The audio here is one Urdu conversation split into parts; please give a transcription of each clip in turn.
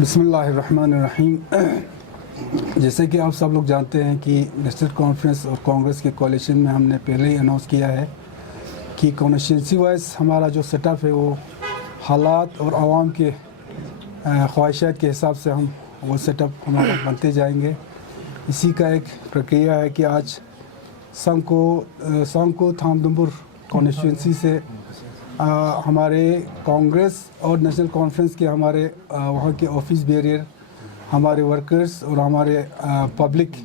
بسم اللہ الرحمن الرحیم. جیسے کہ آپ سب لوگ جانتے ہیں کہ نیشنل کانفرنس اور کانگریس کے کولیشن میں ہم نے پہلے ہی اناؤنس کیا ہے کہ کانسٹیٹوئنسی وائز ہمارا جو سیٹ اپ ہے وہ حالات اور عوام کے خواہشات کے حساب سے ہم وہ سیٹ اپ ہمارا بنتے جائیں گے. اسی کا ایک پرکریہ ہے کہ آج سانکو تھام دمبر کانسٹیٹوئنسی سے ہمارے کانگریس اور نیشنل کانفرنس کے ہمارے وہاں کے آفس بیریئر، ہمارے ورکرز اور ہمارے پبلک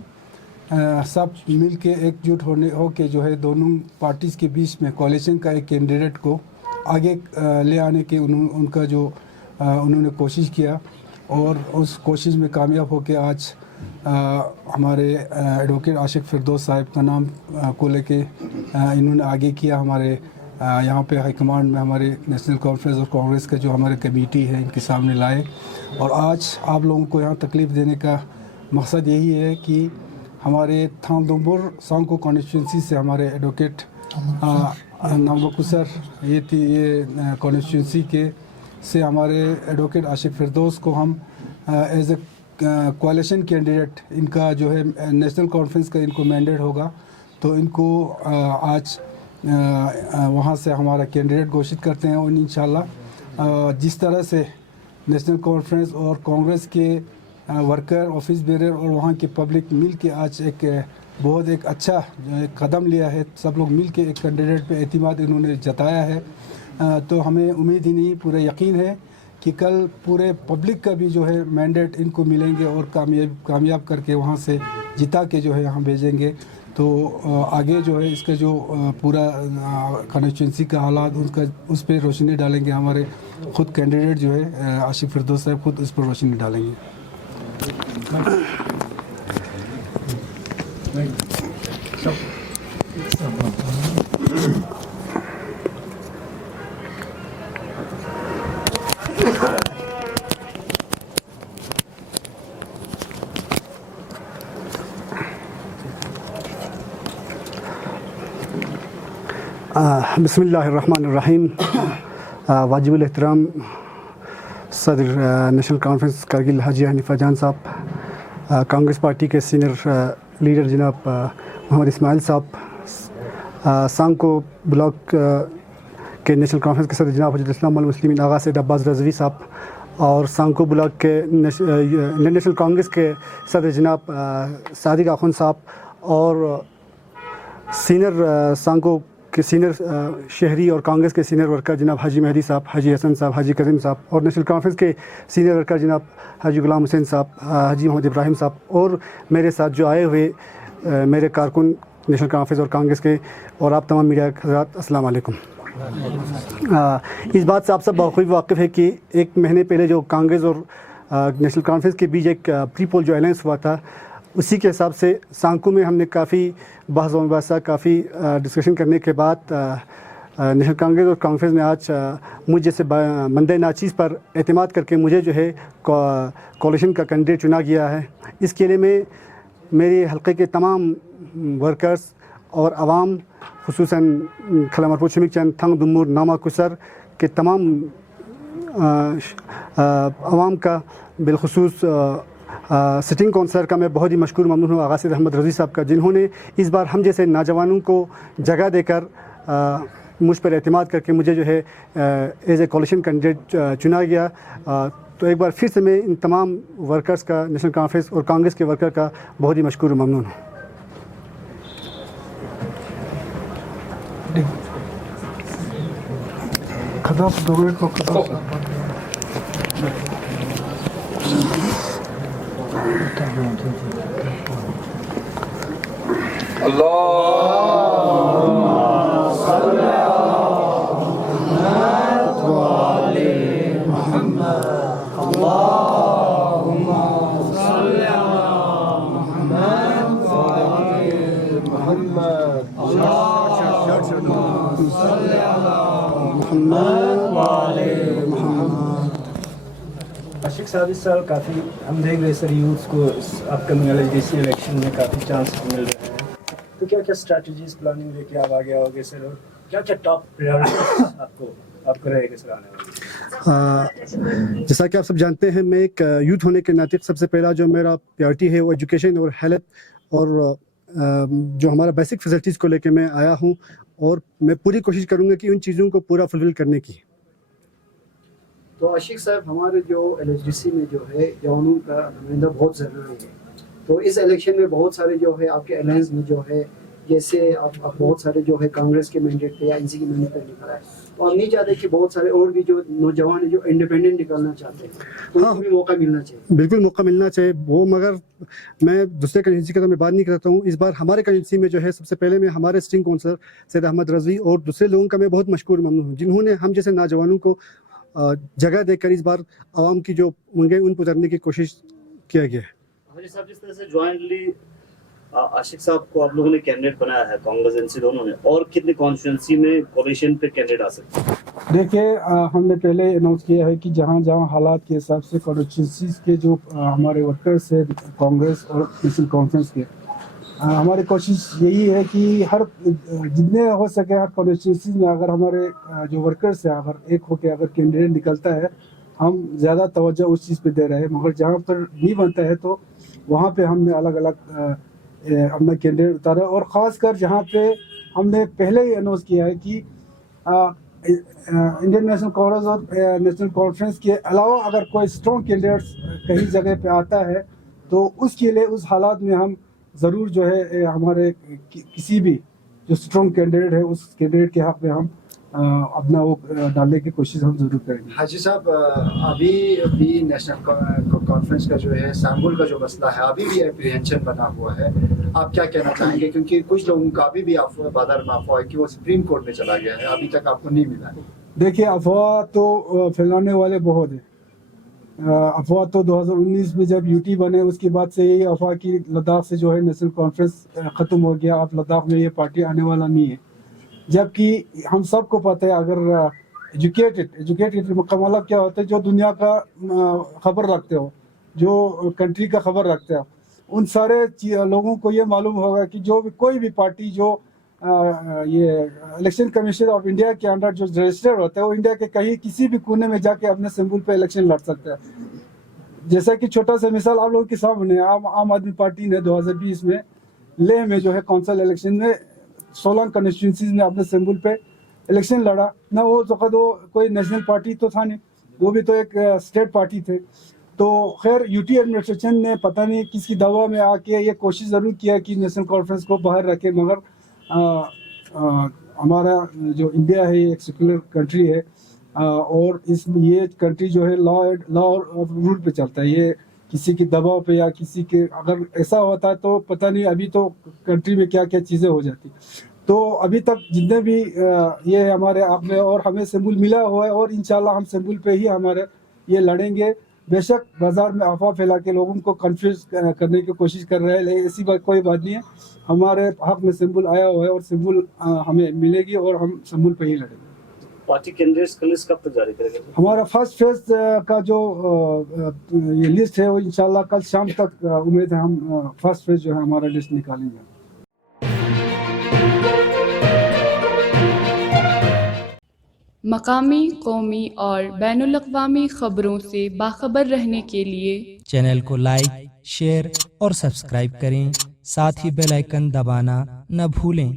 سب مل کے ایک جٹ ہو کے جو ہے دونوں پارٹیز کے بیچ میں کولیشن کا ایک کینڈیڈیٹ کو آگے لے آنے کے ان کا جو انہوں نے کوشش کیا اور اس کوشش میں کامیاب ہو کے آج ہمارے ایڈوکیٹ عاشق فردوس صاحب کا نام کو لے کے انہوں نے آگے کیا. ہمارے یہاں پہ ہائی کمانڈ میں ہمارے نیشنل کانفرنس اور کانگریس کا جو ہمارے کمیٹی ہے ان کے سامنے لائے اور آج آپ لوگوں کو یہاں تکلیف دینے کا مقصد یہی ہے کہ ہمارے تھام دمبر سانکو کانسٹیٹوئنسی سے ہمارے ایڈوکیٹ نامبکو سر یہ کانسٹیٹوئنسی کے سے ہمارے ایڈوکیٹ عاشق فردوس کو ہم ایز اے کولیشن کینڈیڈیٹ ان کا جو ہے نیشنل کانفرنس کا ان کو مینڈیٹ ہوگا تو ان کو آج وہاں سے ہمارا کینڈیڈیٹ گھوشت کرتے ہیں. اور انشاءاللہ جس طرح سے نیشنل کانفرنس اور کانگریس کے ورکر، آفس بیرر اور وہاں کے پبلک مل کے آج ایک اچھا قدم لیا ہے، سب لوگ مل کے ایک کینڈیڈیٹ پہ اعتماد انہوں نے جتایا ہے، تو ہمیں امید ہی نہیں پورا یقین ہے کہ کل پورے پبلک کا بھی جو ہے مینڈیٹ ان کو ملیں گے اور کامیاب کر کے وہاں سے جتا کے جو ہے یہاں بھیجیں گے. تو آگے جو ہے اس کا جو پورا کانسٹیٹوئنسی کا حالات اس پہ روشنی ڈالیں گے. ہمارے خود کینڈیڈیٹ جو ہے عاشق فردوس صاحب خود اس پر روشنی ڈالیں گے. بسم اللہ الرحمن الرحیم. واجب الاحترام صدر نیشنل کانفرنس کرگل حاجی حنیفہ جان صاحب، کانگریس پارٹی کے سینئر لیڈر جناب محمد اسماعیل صاحب، سانکو بلاک کے نیشنل کانفرنس کے صدر جناب حجت الاسلام والمسلمین آغا سید عباس رضوی صاحب، اور سانکو بلاک کے نیشنل کانگریس کے صدر جناب صادق آخوند صاحب، اور سینئر سانکو کے سینئر شہری اور کانگریس کے سینئر ورکر جناب حاجی مہدی صاحب، حاجی حسن صاحب، حاجی کظیم صاحب، اور نیشنل کانفرنس کے سینئر ورکر جناب حاجی غلام حسین صاحب، حاجی محمد ابراہیم صاحب، اور میرے ساتھ جو آئے ہوئے میرے کارکن نیشنل کانفرنس اور کانگریس کے، اور آپ تمام میڈیا حضرات، السلام علیکم. اس بات سے آپ سب بخوبی واقف ہے کہ ایک مہینے پہلے جو کانگریس اور نیشنل کانفرنس کے بیچ ایک پری پول جو اعلانس ہوا تھا، اسی کے حساب سے سانکو میں ہم نے کافی بحث و مباحثہ، کافی ڈسکشن کرنے کے بعد نیشنل کانگریس اور کانفرنس نے آج مجھ جیسے بندے ناچیز پر اعتماد کر کے مجھے جو ہے کولیشن کا کینڈیڈیٹ چنا گیا ہے. اس کے لیے میں میرے حلقے کے تمام ورکرز اور عوام، خصوصاً کھلامرپور شمک چند، تھنگ دمبر، ناما کسر کے تمام عوام کا، بالخصوص سٹنگ کونسلر کا میں بہت ہی مشکور ممنون ہوں، آغا سید احمد رضوی صاحب کا، جنہوں نے اس بار ہم جیسے نوجوانوں کو جگہ دے کر مجھ پر اعتماد کر کے مجھے جو ہے ایز اے کولیشن کینڈیڈیٹ چنا گیا. تو ایک بار پھر سے میں ان تمام ورکرز کا، نیشنل کانفرنس اور کانگریس کے ورکر کا بہت ہی مشکور و ممنون ہوں. عاشق صاحب، اس سال کافی ہم دیکھ رہے سر یوتھ کو اپ کمنگ LHDC الیکشن میں کافی چانس مل رہے ہیں، تو کیا اسٹریٹجیز پلاننگ لے کے آپ آگے آؤ گے سر، اور کیا ٹاپ پریارٹیز آپ کو رہے گا سر آنے والی؟ جیسا کہ آپ سب جانتے ہیں، میں ایک یوتھ ہونے کے ناطے سب سے پہلا جو میرا پریورٹی ہے وہ ایجوکیشن اور ہیلتھ اور جو ہمارا بیسک فیسلٹیز کو لے کے میں آیا ہوں، اور میں پوری کوشش کروں گا کہ ان چیزوں کو پورا فلفل کرنے کی. تو عاشق صاحب، ہمارے جو LHDC میں جو ہے جوانوں کا نمائندہ بہت ضروری ہے. تو اس الیکشن میں بہت سارے جو ہے آپ کے الائنس میں جو ہے، جیسے آپ بہت سارے جو ہے کانگریس کے مینڈیٹ پہ یا NC کے مینڈیٹ پہ نکلا ہے، تو ہم نہیں چاہتے کہ بہت سارے اور بھی جو نوجوان ہیں جو انڈیپینڈنٹ نکلنا چاہتے ہیں، ان کو بھی موقع ملنا چاہیے. بالکل موقع ملنا چاہیے وہ، مگر میں دوسرے کنسٹیچوئنسی کا تو میں بات نہیں کرتا ہوں. اس بار ہمارے کنسٹیچوئنسی میں جو ہے سب سے پہلے میں ہمارے سٹنگ کونسلر سید احمد رضوی اور دوسرے لوگوں کا میں بہت مشکور ممنون ہوں، جنہوں نے ہم جیسے نوجوانوں کو جگہ دے کر اس بار عوام کی جو منگیں ان کو کرنے کی کوشش کیا گیا ہے. حاجی صاحب، جس طرح سے جوائنٹلی عاشق صاحب کو آپ لوگوں نے کینڈیڈیٹ بنایا ہے، کانگریس NC دونوں نے، اور کتنے کانسٹیچوئنسی میں کولیشن پہ کینڈیڈیٹ آ سکتے ہیں؟ دیکھیے، ہم نے پہلے اناؤنس کیا ہے کہ جہاں جہاں حالات کے حساب سے کانسٹیچوئنسیز کے جو ہمارے ورکرس ہیں کانگریس اور نیشنل کانفرنس کے، ہماری کوشش یہی ہے کہ ہر جتنے ہو سکے ہر کانسٹیچوئنسیز میں اگر ہمارے جو ورکرس ہیں اگر ایک ہو کے اگر کینڈیڈیٹ نکلتا ہے، ہم زیادہ توجہ اس چیز پہ دے رہے ہیں. مگر جہاں پر نہیں بنتا ہے تو وہاں پہ ہم نے الگ الگ اپنا کینڈیڈیٹ اتارا، اور خاص کر جہاں پہ ہم نے پہلے ہی اناؤنس کیا ہے کہ انڈین نیشنل کانگریس اور نیشنل کانفرنس کے علاوہ اگر کوئی اسٹرانگ کینڈیڈیٹ کہیں جگہ پہ آتا ہے تو اس کے لیے اس حالات میں ہم ضرور جو ہے ہمارے کسی بھی جو اسٹرانگ کینڈیڈیٹ ہے اس کینڈیڈیٹ کے حق میں ہم اپنا وہ ڈالنے کی کوشش ہم ضرور کریں گے. حاجی صاحب، ابھی بھی نیشنل کانفرنس کا جو ہے سامبول کا جو مسئلہ ہے ابھی بھی اپریہنشن بنا ہوا ہے، آپ کیا کہنا چاہیں گے؟ کیونکہ کچھ لوگوں کا ابھی بھی بادار میں افواہ ہے کہ وہ سپریم کورٹ میں چلا گیا ہے، ابھی تک آپ کو نہیں ملا ہے. دیکھیے، افواہ تو پھیلانے والے بہت ہیں. افواہ تو 2019 میں جب UT بنے اس کے بعد سے یہی افواہ کی لداخ سے جو ہے نیشنل کانفرنس ختم ہو گیا، اب لداخ میں یہ پارٹی آنے والا نہیں ہے. جبکہ ہم سب کو پتہ ہے اگر ایجوکیٹڈ مکمل کیا ہوتا ہے، جو دنیا کا خبر رکھتے ہو، جو کنٹری کا خبر رکھتے ہو، ان سارے لوگوں کو یہ معلوم ہوگا کہ جو بھی کوئی بھی پارٹی جو یہ الیکشن کمیشن آف انڈیا کے انڈر جو رجسٹر ہوتا ہے وہ انڈیا کے کہیں کسی بھی کونے میں جا کے اپنے سمبل پہ الیکشن لڑ سکتا ہے. جیسا کہ چھوٹا سا مثال آپ لوگوں کے سامنے، عام آدمی پارٹی نے 2020 میں لیہ میں جو ہے کونسل الیکشن میں 16 کنسٹیچوئنسیز میں اپنے سمبل پہ الیکشن لڑا نہ. وہ وقت وہ کوئی نیشنل پارٹی تو تھا نہیں، وہ بھی تو ایک اسٹیٹ پارٹی تھے. تو خیر UT ایڈمنسٹریشن نے پتہ نہیں کس کی دوا میں آ کے یہ کوشش ضرور کیا کہ نیشنل کانفرنس کو باہر رکھے، مگر ہمارا جو انڈیا ہے یہ ایک سیکولر کنٹری ہے، اور یہ کنٹری جو ہے لا اور رول پہ چلتا ہے. یہ کسی کے دباؤ پہ یا کسی کے اگر ایسا ہوتا ہے تو پتہ نہیں ابھی تو کنٹری میں کیا کیا چیزیں ہو جاتی. تو ابھی تک جتنے بھی یہ ہمارے آپ میں اور ہمیں سمبل ملا ہوا ہے، اور انشاءاللہ ہم سمبل پہ ہی ہمارے یہ لڑیں گے. بے شک بازار میں افواہ پھیلا کے لوگوں کو کنفیوز کرنے کی کوشش کر رہے ہیں، لیکن ایسی بات کوئی بات نہیں ہے. ہمارے حق میں سمبل آیا ہوا ہے اور سمبل ہمیں ملے گی اور ہم سمبل پہ ہی لڑیں گے. پارٹی کینڈیڈیٹس کا لسٹ کب تک جاری کرے گا؟ ہمارا فرسٹ فیز کا جو یہ لسٹ ہے وہ انشاءاللہ کل شام تک امید ہے ہم فرسٹ فیز جو ہے ہمارا لسٹ نکالیں گے. مقامی، قومی اور بین الاقوامی خبروں سے باخبر رہنے کے لیے چینل کو لائک، شیئر اور سبسکرائب کریں، ساتھ ہی بیل آئیکن دبانا نہ بھولیں.